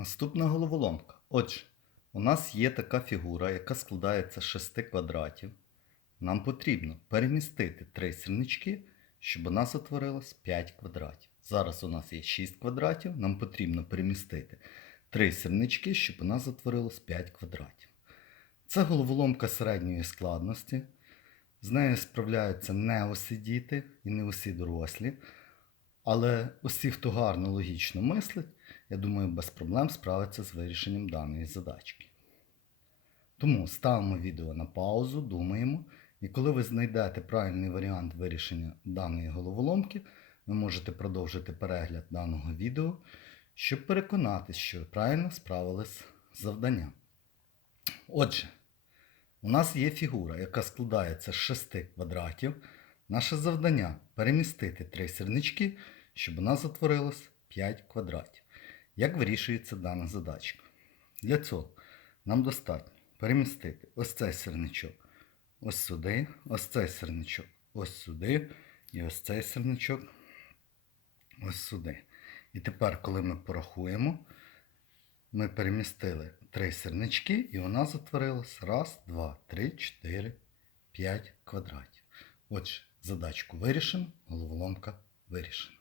Наступна головоломка. Отже, у нас є така фігура, яка складається з шести квадратів. Нам потрібно перемістити три сірнички, щоб у нас утворилось 5 квадратів. Зараз у нас є 6 квадратів, нам потрібно перемістити три сірнички, щоб у нас утворилось 5 квадратів. Це головоломка середньої складності. З нею справляються не усі діти і не усі дорослі. Але усі, хто гарно логічно мислить, я думаю, без проблем справиться з вирішенням даної задачки. Тому ставимо відео на паузу, думаємо, і коли ви знайдете правильний варіант вирішення даної головоломки, ви можете продовжити перегляд даного відео, щоб переконатись, що ви правильно справились з завданням. Отже, у нас є фігура, яка складається з шести квадратів. Наше завдання перемістити три сірнички, щоб у нас утворилось 5 квадратів. Як вирішується дана задачка? Для цього нам достатньо перемістити ось цей сірничок ось сюди, ось цей сірничок ось сюди, і ось цей сірничок ось сюди. І тепер, коли ми порахуємо, ми перемістили три сірнички, і у нас утворилось раз, два, три, чотири, п'ять квадратів. Отже, задачку вирішено, головоломка вирішена.